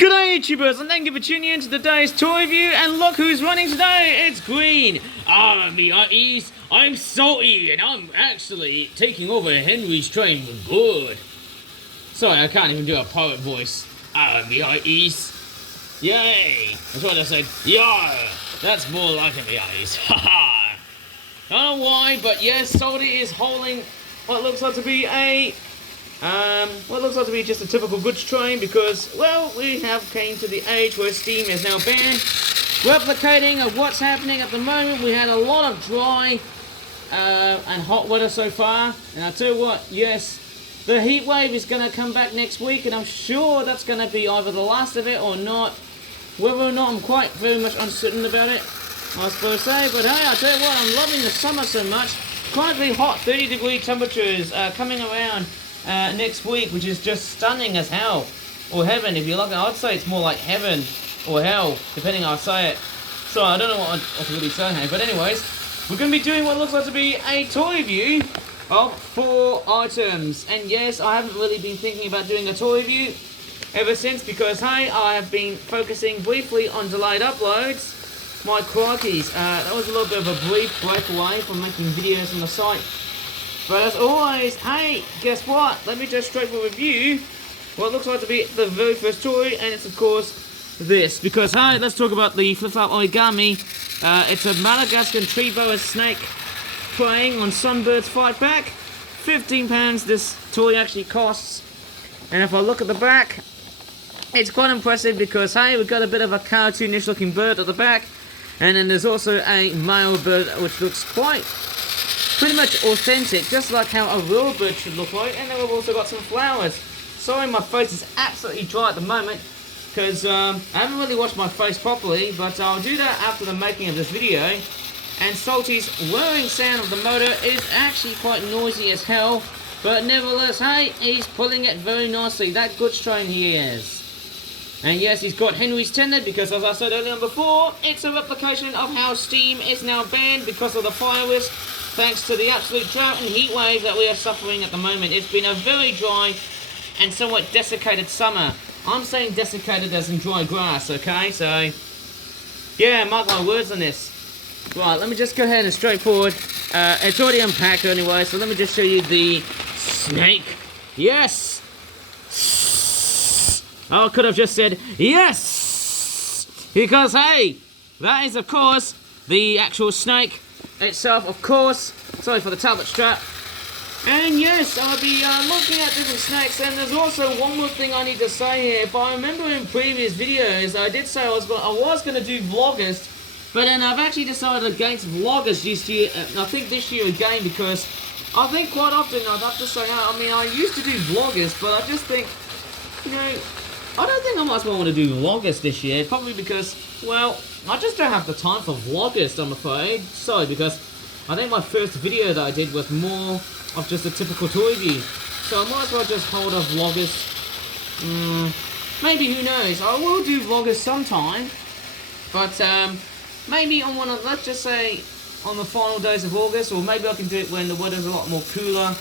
G'day YouTubers, and thank you for tuning in to today's toy review, and look who's running today, it's Green. I'm salty, and I'm actually taking over Henry's train for good. Sorry, I can't even do a pirate voice. Yay! That's what I said. Yeah! That's more like it, guys. Haha! I don't know why, but yes, Salty is holding what looks like to be just a typical goods train because, well, we have came to the age where Steam is now banned. Replicating of what's happening at the moment, we had a lot of dry and hot weather so far, and I tell you what, yes, the heat wave is going to come back next week, and I'm sure that's going to be either the last of it or not. Whether or not, I'm quite very much uncertain about it, I suppose say, but hey, I tell you what, I'm loving the summer so much. Quite very hot 30-degree temperatures coming around next week, which is just stunning as hell, or heaven if you like. I'd say it's more like heaven or hell, depending how I say it. So I don't know what to really say, hey, but anyways, we're going to be doing what looks like to be a toy review of 4 items. And yes, I haven't really been thinking about doing a toy review ever since because, hey, I have been focusing briefly on delayed uploads. My crikeys, that was a little bit of a brief breakaway from making videos on the site. But as always, hey, guess what? Let me just straight for review what looks like to be the very first toy, and it's of course this. Because hey, let's talk about the flip-flop origami. It's a Madagascan treeboa snake playing on Sunbird's Fight Back. £15 this toy actually costs. And if I look at the back, it's quite impressive because hey, we've got a bit of a cartoonish looking bird at the back. And then there's also a male bird which looks quite pretty much authentic, just like how a real bird should look like. And then we've also got some flowers. Sorry, my face is absolutely dry at the moment because I haven't really washed my face properly, but I'll do that after the making of this video. And Salty's whirring sound of the motor is actually quite noisy as hell, but nevertheless, hey, he's pulling it very nicely. That goods train he is. And yes, he's got Henry's tender because, as I said earlier on before, it's a replication of how Steam is now banned because of the fire risk, thanks to the absolute drought and heat wave that we are suffering at the moment. It's been a very dry and somewhat desiccated summer. I'm saying desiccated as in dry grass, okay? So, yeah, mark my words on this. Right, let me just go ahead and straightforward. It's already unpacked anyway, so let me just show you the snake. Yes! I could have just said, yes! Because, hey, that is, of course, the actual snake itself, of course. Sorry for the tablet strap. And yes, I'll be looking at different snakes. And there's also one more thing I need to say here. If I remember in previous videos, I did say I was going to do Vloggers. But then I've actually decided against Vloggers this year. I think this year again because I think quite often I'd have to say, I mean, I used to do Vloggers, but I just think, you know, I don't think I might as well want to do Vloggers this year, probably because, well, I just don't have the time for Vloggers, I'm afraid. Sorry, because I think my first video that I did was more of just a typical toy review. So I might as well just hold off Vloggers. Maybe, who knows, I will do Vloggers sometime. But, maybe on one of, let's just say, on the final days of August, or maybe I can do it when the weather's a lot more cooler.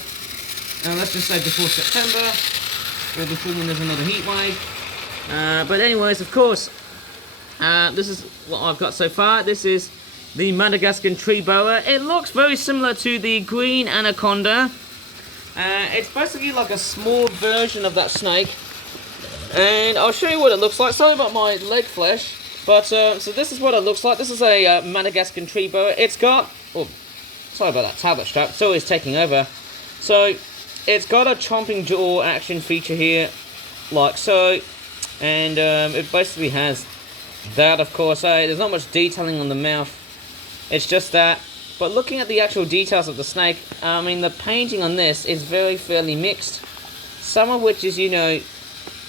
Let's just say before September, or before when there's another heat wave. But anyways, of course, this is what I've got so far. This is the Madagascan treeboa. It looks very similar to the green anaconda. It's basically like a small version of that snake. And I'll show you what it looks like. Sorry about my leg flesh. But, so this is what it looks like. This is a Madagascan treeboa. It's got, oh, sorry about that tablet strap. It's always taking over. So, it's got a chomping jaw action feature here, like so. And it basically has that, of course. There's not much detailing on the mouth. It's just that. But looking at the actual details of the snake, I mean, the painting on this is fairly mixed. Some of which is, you know,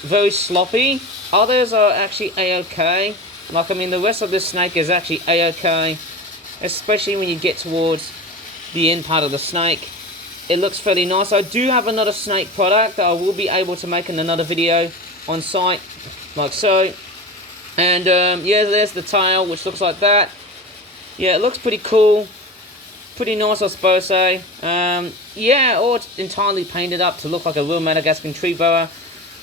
very sloppy. Others are actually A-okay. Like, I mean, the rest of this snake is actually A-okay. Especially when you get towards the end part of the snake. It looks fairly nice. I do have another snake product that I will be able to make in another video on site, like so. And yeah, there's the tail, which looks like that. Yeah, it looks pretty cool, pretty nice, I suppose. Yeah, or it's entirely painted up to look like a real Madagascan treeboa.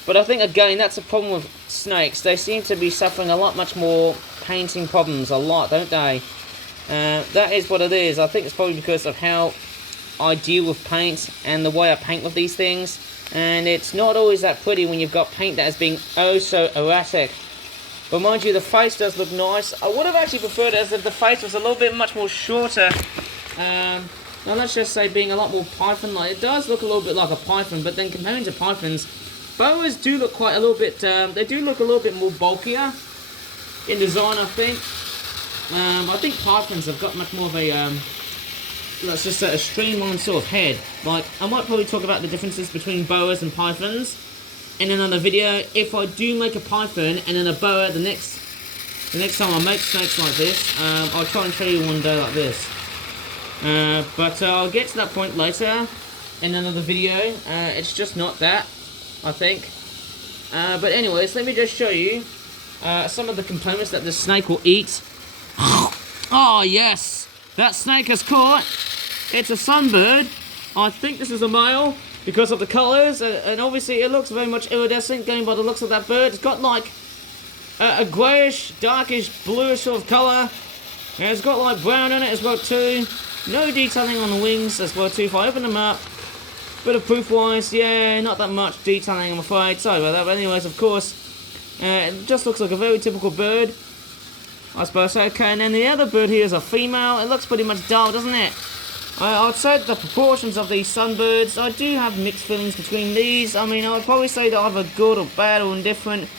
But I think, again, that's a problem with snakes. They seem to be suffering a lot much more painting problems, a lot, don't they? That is what it is. I think it's probably because of how I deal with paint and the way I paint with these things. And it's not always that pretty when you've got paint that is being oh so erratic. But mind you, the face does look nice. I would have actually preferred it as if the face was a little bit much more shorter. Now let's just say being a lot more python-like. It does look a little bit like a python, but then comparing to pythons, boas do look quite a little bit, they do look a little bit more bulkier in design, I think. I think pythons have got much more of a, let's just say a streamlined sort of head. Like, I might probably talk about the differences between boas and pythons in another video. If I do make a python and then a boa, the next time I make snakes like this, I'll try and show you one day like this. But I'll get to that point later in another video. It's just not that, I think. But anyways, let me just show you some of the components that the snake will eat. Oh yes, that snake has caught. It's a sunbird. I think this is a male because of the colours, and obviously it looks very much iridescent going by the looks of that bird. It's got like a greyish, darkish, bluish sort of colour. And it's got like brown in it as well too. No detailing on the wings as well too. If I open them up, bit of proof wise, yeah, not that much detailing, I'm afraid. Sorry about that, but anyways, of course, it just looks like a very typical bird, I suppose. Okay, and then the other bird here is a female. It looks pretty much dull, doesn't it? I'd say the proportions of these sunbirds, I do have mixed feelings between these. I mean, I would probably say they're either good or bad or indifferent,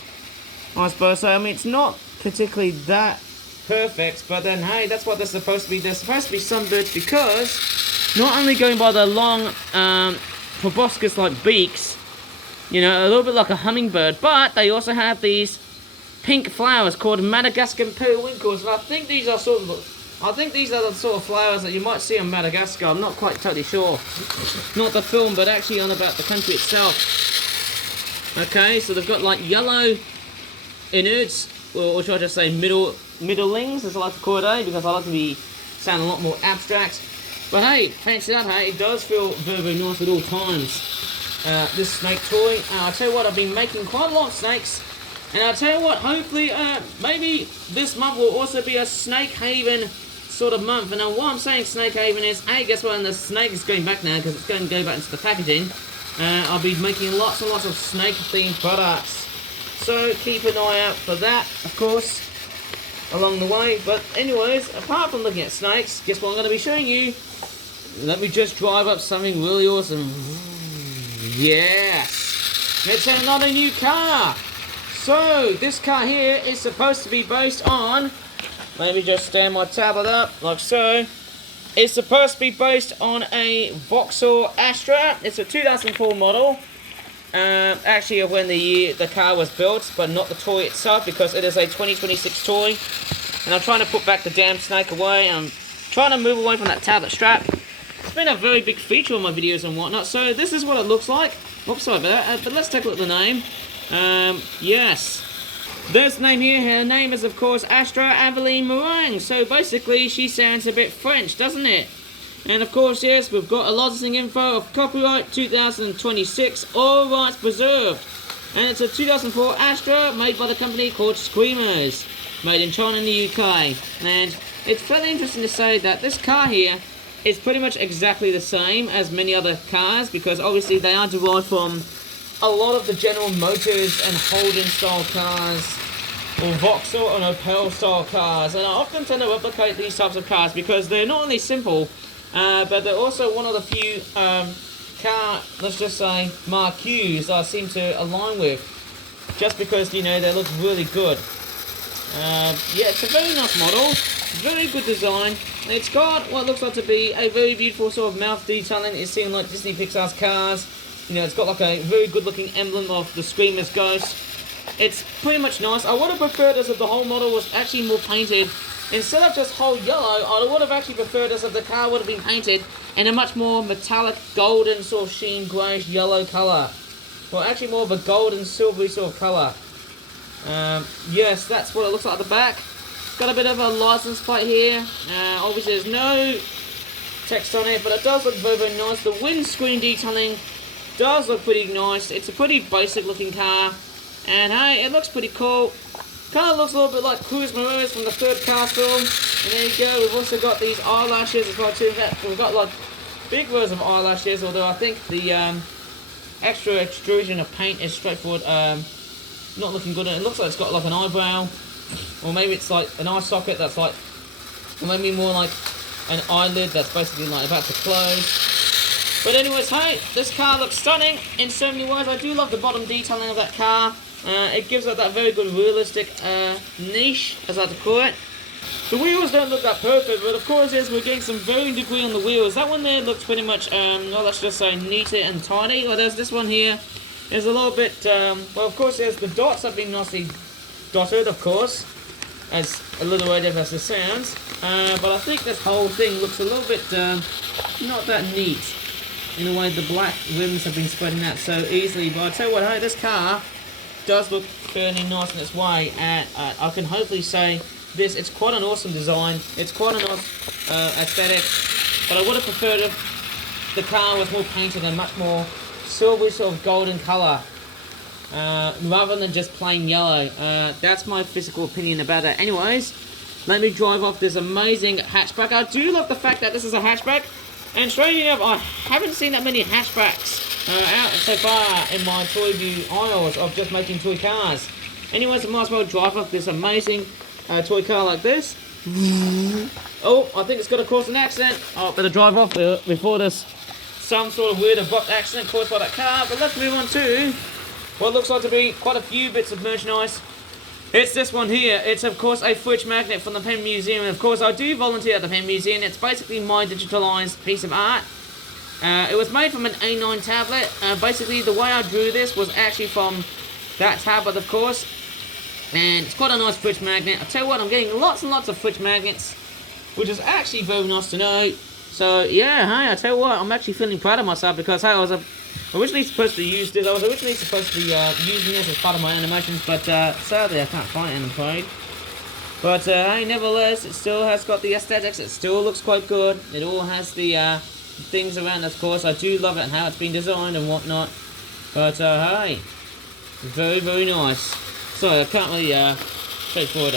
I suppose. So, I mean, it's not particularly that perfect, but then hey, that's what they're supposed to be. They're supposed to be sunbirds because not only going by the long proboscis like beaks, you know, a little bit like a hummingbird, but they also have these pink flowers called Madagascan periwinkles, and I think these are the sort of flowers that you might see in Madagascar. I'm not quite totally sure, not the film, but actually on about the country itself. Okay, so they've got like yellow innards, or should I just say middlings, as I like to call it, because I like to sound a lot more abstract. But hey, fancy that, hey, it does feel very, very nice at all times. This snake toy, I'll tell you what, I've been making quite a lot of snakes, and I'll tell you what, hopefully, maybe this month will also be a Snake Haven sort of month. And now why I'm saying Snake Haven is, hey, guess what, and the snake is going back now, because it's going to go back into the packaging. I'll be making lots and lots of snake-themed products. So keep an eye out for that, of course, along the way. But anyways, apart from looking at snakes, guess what I'm going to be showing you? Let me just drive up something really awesome. Yes! It's another new car! So, this car here is supposed to be based on... Let me just stand my tablet up, like so. It's supposed to be based on a Vauxhall Astra. It's a 2004 model. Actually of when the car was built, but not the toy itself, because it is a 2026 toy. And I'm trying to put back the damn snake away. I'm trying to move away from that tablet strap. It's been a very big feature on my videos and whatnot. So this is what it looks like. Oops, sorry about that. But let's take a look at the name. Yes. There's the name here. Her name is, of course, Astra Aveline Meringue. So basically, she sounds a bit French, doesn't it? And of course, yes, we've got a licensing info of copyright 2026, all rights preserved. And it's a 2004 Astra made by the company called Screamers, made in China and the UK. And it's fairly interesting to say that this car here is pretty much exactly the same as many other cars, because obviously they are derived from a lot of the General Motors and Holden style cars, or Vauxhall and Opel style cars. And I often tend to replicate these types of cars because they're not only simple, but they're also one of the few car, let's just say, marques I seem to align with, just because, you know, they look really good. Yeah, it's a very nice model, very good design. It's got what looks like to be a very beautiful sort of mouth detailing. It's seen like Disney Pixar's cars. You know, it's got like a very good looking emblem of the Screamer's ghost. It's pretty much nice. I would have preferred as if the whole model was actually more painted. Instead of just whole yellow, I would have actually preferred as if the car would have been painted in a much more metallic, golden sort of sheen, greyish yellow colour. Well, actually more of a golden, silvery sort of colour. Yes, that's what it looks like at the back. It's got a bit of a license plate here. Obviously there's no text on it, but it does look very, very nice. The windscreen detailing does look pretty nice. It's a pretty basic looking car, and hey, it looks pretty cool. Kind of looks a little bit like Cruz Maroons from the third castle. And there you go. We've also got these eyelashes as well too. We've got like big rows of eyelashes, although I think the extra extrusion of paint is straightforward. Not looking good. It looks like it's got like an eyebrow, or maybe it's like an eye socket that's like, or maybe more like an eyelid that's basically like about to close. But anyways, hey, this car looks stunning in so many ways. I do love the bottom detailing of that car. It gives it that very good realistic niche, as I like to call it. The wheels don't look that perfect, but of course, yes, we're getting some varying degree on the wheels. That one there looks pretty much, well, let's just say neater and tidy. Well, there's this one here. Is a little bit, well, of course, yes, the dots have been nicely dotted, of course, as alliterative as this sounds. But I think this whole thing looks a little bit not that neat. In a way, the black rims have been spreading out so easily. But I tell you what, hey, this car does look fairly nice in its way, and I can hopefully say this, it's quite an awesome design, it's quite a nice aesthetic, but I would have preferred if the car was more painted and much more silvery sort of golden colour, rather than just plain yellow. That's my physical opinion about that. Anyways, let me drive off this amazing hatchback. I do love the fact that this is a hatchback, and strangely enough, I haven't seen that many hatchbacks out so far in my toy view aisles of just making toy cars. Anyways, I might as well drive off this amazing toy car like this. Oh, I think it's got to cause an accident. Oh, better drive off before there's some sort of weird abrupt accident caused by that car. But let's move on to what looks like to be quite a few bits of merchandise. It's this one here. It's of course a fridge magnet from the Pen Museum, and of course I do volunteer at the Pen Museum. It's basically my digitalized piece of art. It was made from an A9 tablet. Basically the way I drew this was actually from that tablet, of course. And it's quite a nice fridge magnet. I tell you what, I'm getting lots and lots of fridge magnets, which is actually very nice to know. So yeah, hey, I tell you what, I'm actually feeling proud of myself because hey, I was originally supposed to use this. I was originally supposed to be using this as part of my animations, but sadly I can't find it, I'm afraid. But hey, nevertheless, it still has got the aesthetics. It still looks quite good. It all has the things around, of course. I do love it and how it's been designed and whatnot. But hey, very, very nice. So I can't really straightforward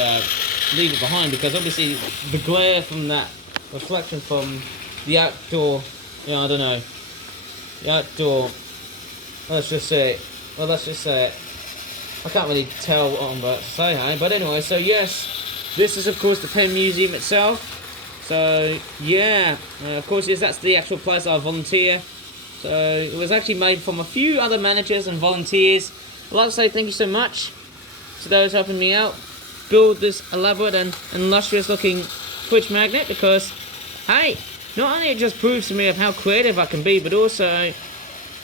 leave it behind because obviously the glare from that reflection from the outdoor, you know, I don't know, the outdoor, let's just say it, I can't really tell what I'm about to say, hey? But anyway, so yes, this is of course the Pen Museum itself. So yeah, of course, yes, that's the actual place I volunteer. So it was actually made from a few other managers and volunteers. I'd like to say thank you so much to those helping me out build this elaborate and illustrious looking fridge magnet, because hey, not only it just proves to me of how creative I can be, but also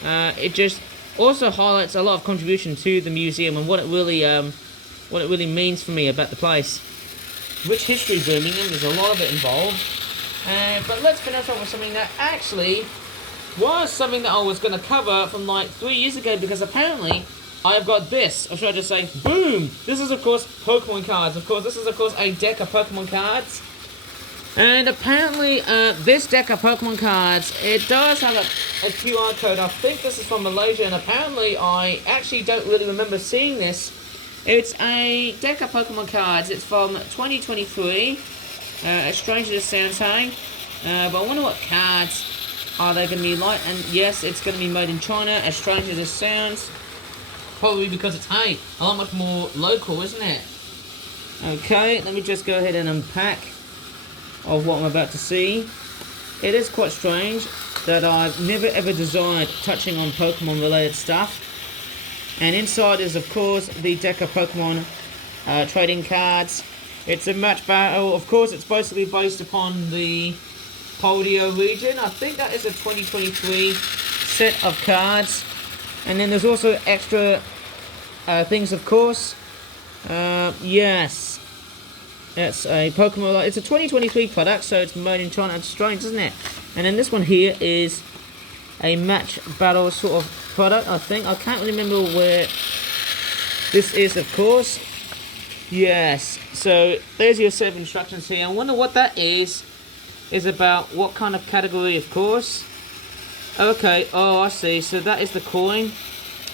it just also highlights a lot of contribution to the museum and what it really means for me about the place. Rich history, Birmingham, there's a lot of it involved. But let's finish off with something that actually was something that I was going to cover from like 3 years ago, because apparently I've got this, or should I just say, boom! This is of course Pokemon cards. Of course, this is of course a deck of Pokemon cards. And apparently this deck of Pokemon cards, it does have a QR code. I think this is from Malaysia, and apparently I actually don't really remember seeing this. It's a deck of Pokemon cards. It's from 2023. As strange as it sounds, hey? But I wonder what cards are they going to be like. And yes, it's going to be made in China, as strange as it sounds. Probably because it's, hey, a lot much more local, isn't it? Okay, let me just go ahead and unpack of what I'm about to see. It is quite strange that I've never ever desired touching on Pokemon related stuff. And inside is of course the deck of Pokemon trading cards. It's a match battle. Of course, it's basically based upon the Podio region. I think that is a 2023 set of cards. And then there's also extra things, of course. Yes, it's a Pokemon. It's a 2023 product, so it's made in China. It's strange, isn't it? And then this one here is a match battle sort of product, I think. I can't really remember where this is, of course. Yes, so there's your set of instructions here. I wonder what that is about what kind of category, of course. Okay, oh, I see. So that is the coin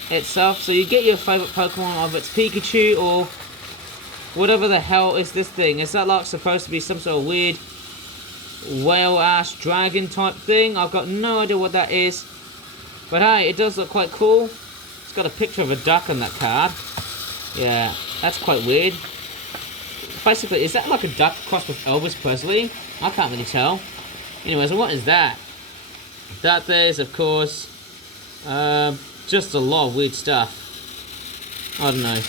itself. So you get your favourite Pokemon, either it's Pikachu or whatever the hell is this thing. Is that like supposed to be some sort of weird whale-ass dragon type thing? I've got no idea what that is. But hey, it does look quite cool. It's got a picture of a duck on that card. Yeah, that's quite weird. Basically, is that like a duck crossed with Elvis Presley? I can't really tell. Anyways, what is that? That there is, of course, just a lot of weird stuff. I don't know.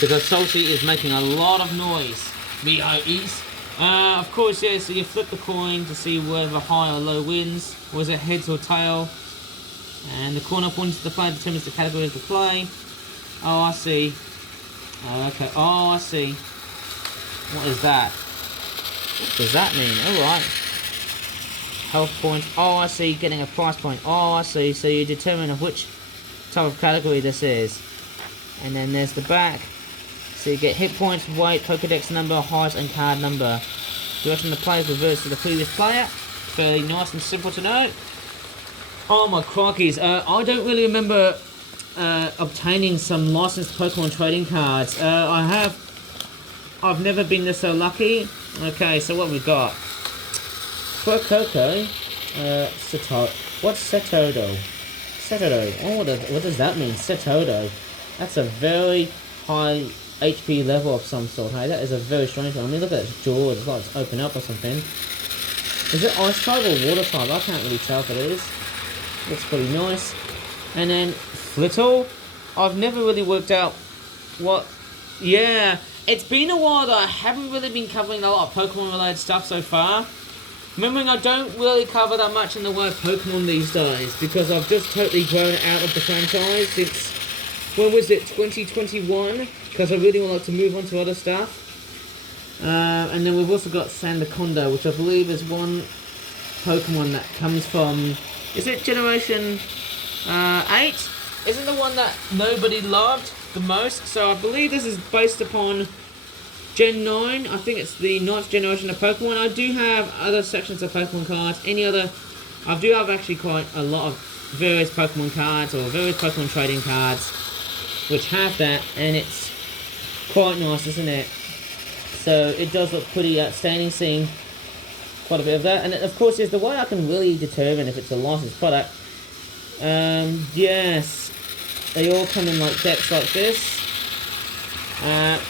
Because Salty is making a lot of noise. V-I-Es. Of course, yeah, so you flip the coin to see whether high or low wins. Was it heads or tail? And the corner points to the player determines the category of the play. Oh, I see. Okay, oh, I see. What is that? What does that mean? Alright. Health points. Oh, I see. Getting a price point. Oh, I see. So you determine of which type of category this is. And then there's the back. So you get hit points, weight, Pokedex number, height, and card number. Direction the player reverts to the previous player. Fairly nice and simple to know. Oh my crockies. I don't really remember obtaining some licensed Pokemon trading cards. I've never been this so lucky. Okay, so what we got? For Coco, what's Setodo? Setodo. Oh, what does that mean? Setodo. That's a very high HP level of some sort. Hey, that is a very strange one. I mean, look at its jaw. It's like it's open up or something. Is it ice type or water type? I can't really tell if it is. Looks pretty nice. And then Flittle. I've never really worked out what. Yeah, it's been a while that I haven't really been covering a lot of Pokemon related stuff so far. Remembering I don't really cover that much in the way of Pokemon these days because I've just totally grown out of the franchise since, when was it, 2021? Because I really want to move on to other stuff. And then we've also got Sandaconda, which I believe is one Pokemon that comes from, is it Generation 8? Isn't the one that nobody loved the most? So I believe this is based upon Gen 9, I think it's the 9th generation of Pokemon. I do have other sections of Pokemon cards. I do have actually quite a lot of various Pokemon cards or various Pokemon trading cards which have that, and it's quite nice, isn't it? So it does look pretty outstanding seeing quite a bit of that. And of course, there's the way I can really determine if it's a licensed product. Yes, they all come in like decks like this.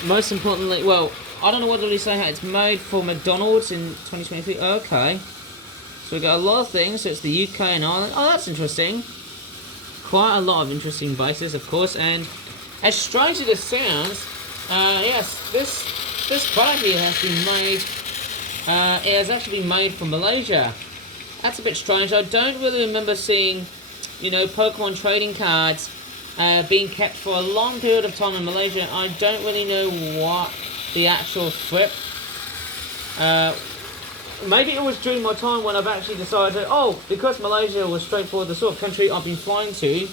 Most importantly, well, I don't know what to really say how it's made for McDonald's in 2023. Okay. So we got a lot of things. So it's the UK and Ireland. Oh, that's interesting. Quite a lot of interesting bases, of course. And as strange as it sounds, yes, this product here has been made. It has actually been made from Malaysia. That's a bit strange. I don't really remember seeing, Pokemon trading cards being kept for a long period of time in Malaysia. I don't really know what the actual flip. Maybe it was during my time when I've actually decided, because Malaysia was straightforward, the sort of country I've been flying to,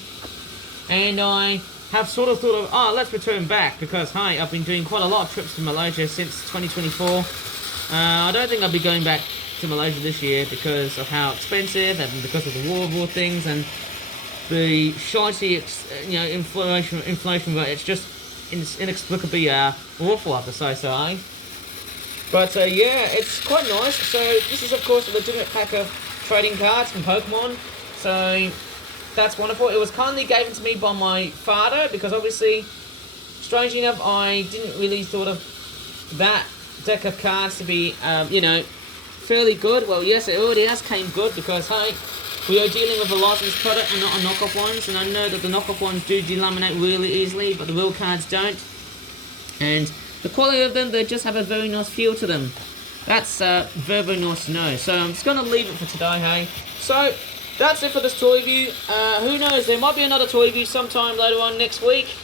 and I have sort of thought of, let's return back, because, hey, I've been doing quite a lot of trips to Malaysia since 2024. I don't think I'll be going back to Malaysia this year because of how expensive and because of the war things and the shitey, inflation rate. It's just inexplicably awful, I have to say so, eh? But yeah, it's quite nice. So this is of course a legitimate pack of trading cards from Pokemon. So that's wonderful. It was kindly given to me by my father because obviously, strangely enough, I didn't really thought of that deck of cards to be, fairly good. Well, yes, it already has came good because, hey, we are dealing with a licensed product and not a knockoff ones, and I know that the knockoff ones do delaminate really easily, but the real cards don't. And the quality of them, they just have a very nice feel to them. That's very, very nice to know. So I'm just going to leave it for today, hey. So that's it for this toy review. Who knows, there might be another toy review sometime later on next week.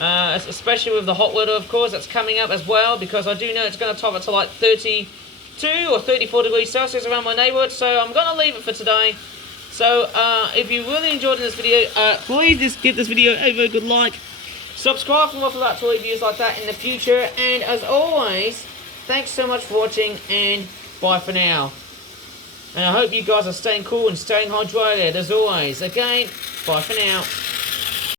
Especially with the hot weather, of course, that's coming up as well, because I do know it's going to top it to like 32 or 34 degrees Celsius around my neighbourhood. So I'm going to leave it for today. So if you really enjoyed this video, please just give this video a very good like. Subscribe for more for that toy reviews like that in the future. And as always, thanks so much for watching, and bye for now. And I hope you guys are staying cool and staying hydrated as always. Okay, bye for now.